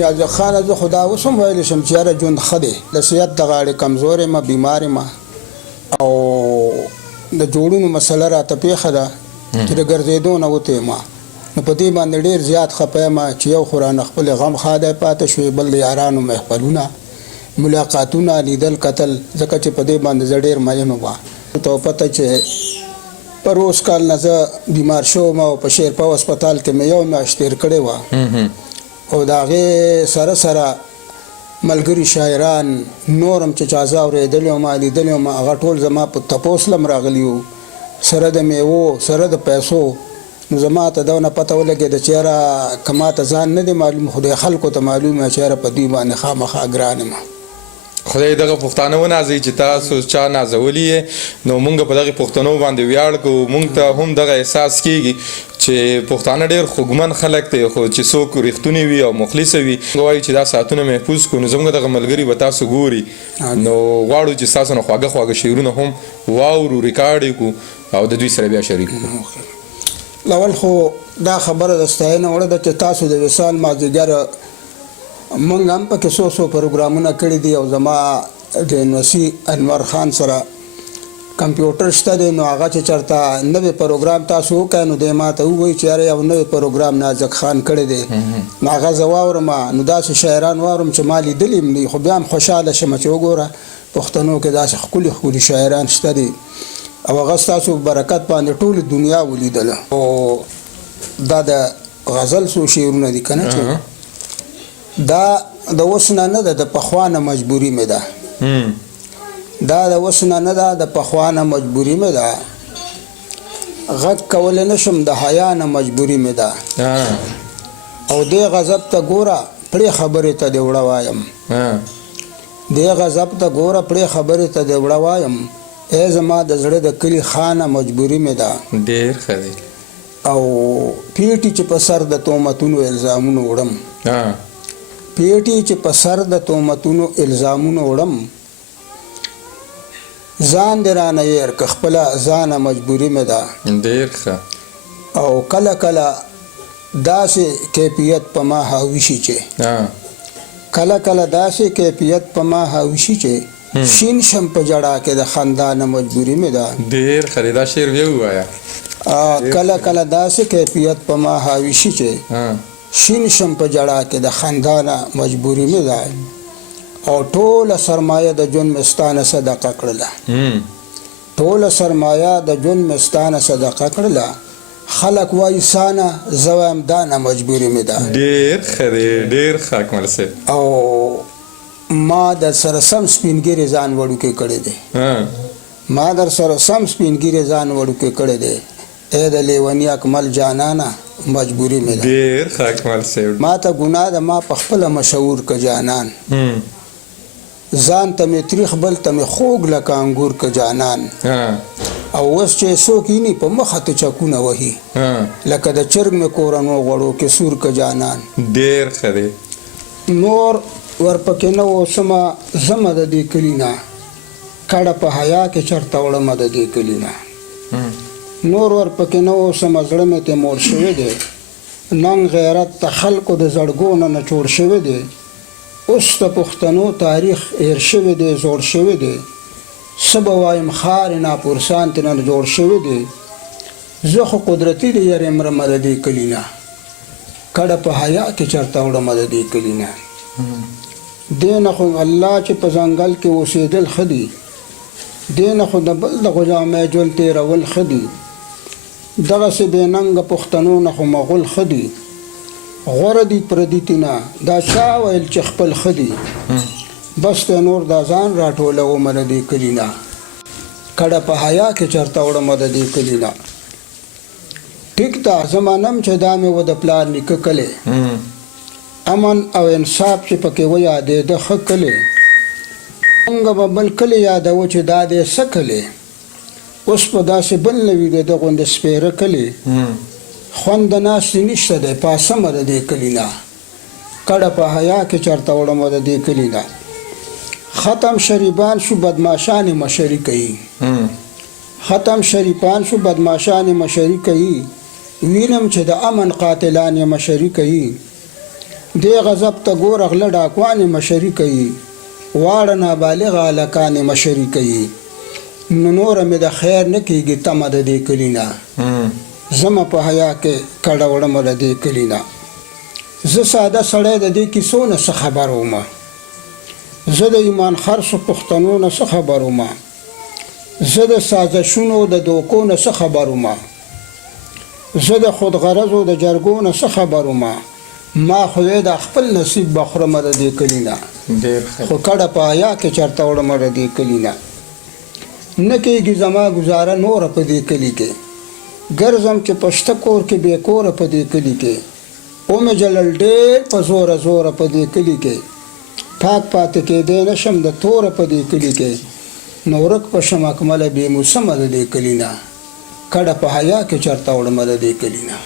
نیاز خان زه خدا وسم ویلی شم چې یاره ژوند ښه دی د صحت د غاړې کمزور یم بیمار یم او د جوړونو مسله راته پیښه ده چې د ګرځېدو نه وتې یم نو په دې باندې ډېر زیات خفه یم چې یو خو رانه خپل غم ښادی پاتې شوې بل د یارانو محفلونه ملاقاتونه لیدل کتل ځکه چې په دې باندې زه ډېر مین وم ته پته چې په روز کال نه زه بیمار شوم او په شیرپا هسپتال کې مې یو میاشت تېر کړې وه او د هغې سره سره ملګري شاعران نور هم چې چا زه اورېدلي وم لیدلي وم هغه ټول زما په تپوس لم راغلي وو سره د میوو سره د پیسو نو زما ته دونه پته ولګېده چې یاره که ما ته ځان نه دی معلوم خو د خلکو ته معلوم وه چې یاره په دوی باندې خامخا ګران یم خدای دغه پښتانه ونازوي چې تاسو چا نازولي یې نو مونږ په دغې پښتنو باندې ویاړ کوو مونږ ته هم دغه احساس کېږي چې پښتانه ډېر خوږمن خلک دی خو چې څوک رښتونی وي او مخلصه وي وایي چې دا ساعتونه محفوظ کړو نو زموږ دغه ملګري به تاسو ګوري نو غواړو چې ستاسو نه خواږه خواږه شعرونه هم واورو ریکارډ یې کړو او د دوی سره بیا شریک کړو اول خو دا خبره د ستاینه وړه ده چې تاسو د وصال مازدیګر موږ هم پکې څو پروګرامونه کړي دي او زما د نوسي انور خان سره کمپیوټر شته دی نو هغه چې چېرته نوی پروګرام تاسو وکړئ نو دی ما ته ووایي چې یاره یو نوی پروګرام نازک خان کړی دی نو هغه زه واورم نو داسې شاعران واورم چې ما لیدلي هم دي خو بیا هم خوشحاله شم چې وګوره پښتنو کې داسې ښکلي ښکلي شاعران شته دي او هغه ستاسو برکت باندې ټوله دنیا ولیدله او دا د غزل څو شعرونه دي که نه چې دا د اوس نه نه ده د پخوا نه مجبوري مې ده دا د اوس نه نه ده د پخوا نه مجبوري مې ده غږ کولی نه شم د حیا نه مجبوري مې ده او دې غضب ته ګوره پړې خبرې ته دې وړه وایم دې غضب ته ګوره پړې خبرې ته دې وړه وایم ای زما د زړه د کلي خانه مجبوري مې ده ډېر ښه دی او پیټي چې په سر د تهمتونو الزامونو وړم پیټي چې په سر د تهمتونو الزامونو وړم ځان دې رانه هېر که خپله ځانه مجبوري مې ده ډېر ښه او کله کله داسې کیفیت په ما حاوي شي چې کله کله داسې کیفیت په ما حاوي شي چې شین شم په جړا کې د خندا نه مجبوري مې ده ډېر ښه دی دا شعر بیا ووایه کله کله داسې کیفیت په ما حاوي شي چې شین شم په جړا کې د خندا نه مجبوري مې ده او ټوله سرمایه د ژوند مې ستانه صدقه کړله ټوله سرمایه د ژوند مې ستانه صدقه کړله خلک وایي سانه زه وایم دا نه مجبوري مې ده ډېر ښه دی ډېر ښه اکمل صاحب او ما در سره سم سپینګیرې ځان وړوکی کړی دی ما در سره سم سپینګیرې ځان وړوکی کړی دی ای د لیوني اکمل جانانه مجبوري مې ده ډېر ښه اکمل صاحب ما ته ګناه ده ما په خپله مشهور که جانان ځان ته مې تریخ بل ته مې خوږ لکه انګور که جانان او اوس چې څوک ییني په مخه ته چکونه وهي لکه د چرګ مې کورنو غوړو کې سور که جانان ډېر ښه دی نور ورپکې نه اوسمه زمه د دې کلي نه کډه په حیا کې چرته وړمه د دې کلي نه نور ورپکې نه اوسمه زړه مې ته موړ شوی دی ننګ غیرت د خلکو د زړګو نه نچوړ شوی دی اوس د پښتنو تاریخ هیر شوی دی زوړ شوی دی څه به وایم ښار ناپورسان ترې نه جوړ شوی دی زه خو قدرتي دی یارې مرمه د دې کلي نه کډه په حیا کې چرته وړمه د دې کلي نه دې نه خو الله چې په ځنګل کې اوسېدل ښه دي دې نه خو د بل د غلامۍ ژوند تېرول ښه دي دغسې بې ننګه پښتنو نه خو مغول ښه دي غوره دي پردي نه دا چا ویل چې خپل ښه دي بس ته نور دا ځان راټولومه د دې کلي نه کډه په حیا کې چرته وړمه د دې کلي نه ټیک ده زمانم چې دا مې و د پلار نیکه کلی امن او انصاف چې پکې ویادېده ښه کلی څنګه به بل کلی یادوه چې دا دی څه کلی اوس په داسې بل نه وي د ده غوندې سپېره کلی خوند د ناستې نشته دی پاسمه د دې کلي نه کډه په حیا کې چرته وړمه د دې کلي نه ختم شریفان شو بدماشانې مشري کوي ختم شریفان شو بدماشانې مشري کوي وینم چې د امن قاتلان یې مشري کوي دې غضب ته ګوره غله ډاکوانې مشري کوي، واړه نابالغه هلکانې مشري کوي. نو نوره مې د خیر نه کېږي تمه د دې کلي نه، زمه په حیا کې کډه وړمه د دې کلي نه. زه ساده سړی د دې کیسو نه څه خبر ومه، زه د ایمان خرڅو پښتنو نه څه خبر ومه، زه د سازشونو د دوکو نه څه خبر ومه، زه د خودغرضو د جرګو نه څه خبر ومه. ما خدای د خپل نصیب بخورمه د دې کلي نه، خو کډه په حیا کې چرته وړمه د دې کلي نه. نه کېږي زما ګزاره نوره په دې کلي کې، ګرځم چې په شته کور کې بې کوره په دې کلي کې. ومې جلل ډېر په زوره زوره په دې کلي کې، پاک پاتې کېدی نه شم د توره په دې کلي کې. نو ورک په شم اکمله بې موسمه د دې کلي نه، کډه په حیا کې چرته وړمه د دې کلي نه.